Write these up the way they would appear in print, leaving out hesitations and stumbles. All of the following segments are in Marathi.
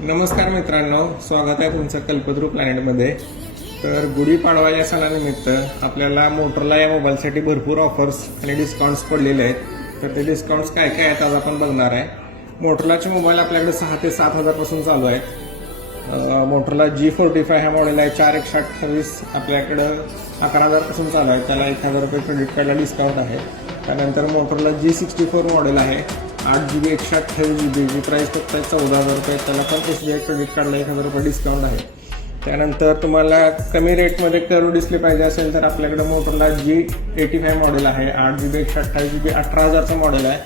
नमस्कार मित्रांनो, स्वागत आहे तुमचं कल्पतरू प्लॅनेटमध्ये। तर गुढीपाडवा या सणानिमित्त आपल्याला मोटरोला या मोबाईलसाठी भरपूर ऑफर्स आणि डिस्काउंट्स पडलेले आहेत। तर ते डिस्काउंट्स काय काय आहेत आज आपण बघणार आहे। मोटरोलाचे मोबाईल आपल्याकडे 6 ते 7 हजारपासून चालू आहेत। मोटरोला G45 हा मॉडेल आहे, 4128 आपल्याकडं 11,000पासून चालू आहे, त्याला 1,000 रुपये क्रेडिट कार्डला डिस्काउंट आहे। त्यानंतर मोटरोला G64 मॉडेल आहे, 8GB 128GB, जी प्राइस फक्त 14,000 रुपये, त्याला पण SBI क्रेडिट कार्डला 1,000 रुपये डिस्काउंट आहे। त्यानंतर तुम्हाला कमी रेटमध्ये कर्व डिस्प्ले पाहिजे असेल तर आपल्याकडे मोटरोला G85 मॉडेल आहे, 8GB 128GB, 18,000चं मॉडेल आहे,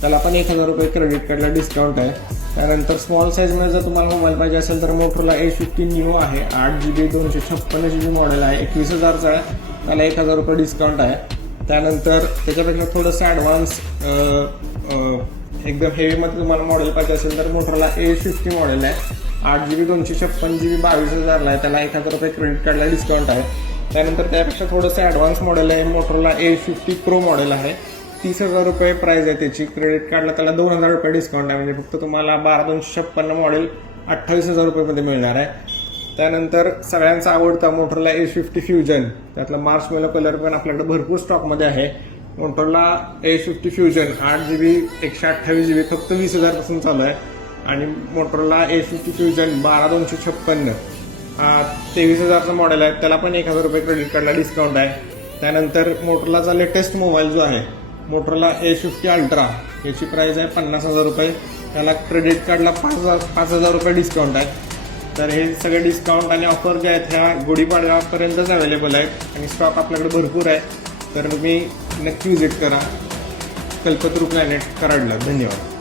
त्याला पण 1,000 रुपये क्रेडिट कार्डला डिस्काउंट आहे। त्यानंतर स्मॉल साईजमध्ये जर तुम्हाला मोबाईल पाहिजे असेल तर मोटरोला A50 न्यू आहे, 8GB 256GB मॉडेल आहे, 21,000चा आहे, त्याला 1,000 रुपये डिस्काउंट आहे। त्यानंतर त्याच्यापेक्षा थोडंसं ॲडव्हान्स एकदम हेवीमध्ये तुम्हाला मॉडेल पाहिजे असेल तर मोटरोला A50 मॉडेल आहे, 8GB 256GB, 22,000ला आहे, त्याला 1,000 रुपये क्रेडिट कार्डला डिस्काउंट आहे। त्यानंतर त्यापेक्षा थोडंसं ॲडव्हान्स मॉडेल आहे, मोटरोला A50 प्रो मॉडेल आहे, 30,000 रुपये प्राइस आहे त्याची, क्रेडिट कार्डला त्याला 2,000 रुपये डिस्काउंट आहे, म्हणजे फक्त तुम्हाला 12,256 मॉडेल 28,000 रुपयेमध्ये मिळणार आहे। त्यानंतर सगळ्यांचा आवडता मोटरोला A50 फ्युजन, त्यातला मार्शमेलो कलर पण आपल्याकडे भरपूर स्टॉकमध्ये आहे। Motorola A50 fusion 8GB 128GB फक्त 20,000पासून चालू आहे, आणि मोटरोला A50 फ्युजन 12,256 23,000चा मॉडेल आहे, त्याला पण 1,000 रुपये क्रेडिट कार्डला डिस्काउंट आहे। त्यानंतर मोटरोलाचा लेटेस्ट मोबाईल जो आहे मोटरोला A50 अल्ट्रा, याची प्राइस आहे 50,000 रुपये, त्याला क्रेडिट कार्डला 5,000 रुपये डिस्काउंट आहे। तर हे सगळे डिस्काउंट आणि ऑफर जे आहेत ह्या गुढीपाडव्यापर्यंतच अवेलेबल आहेत, आणि स्टॉक आपल्याकडे भरपूर आहे। तर तुम्ही नक्की विजिट करा कल्पतरू प्लॅनेट कराडला। धन्यवाद।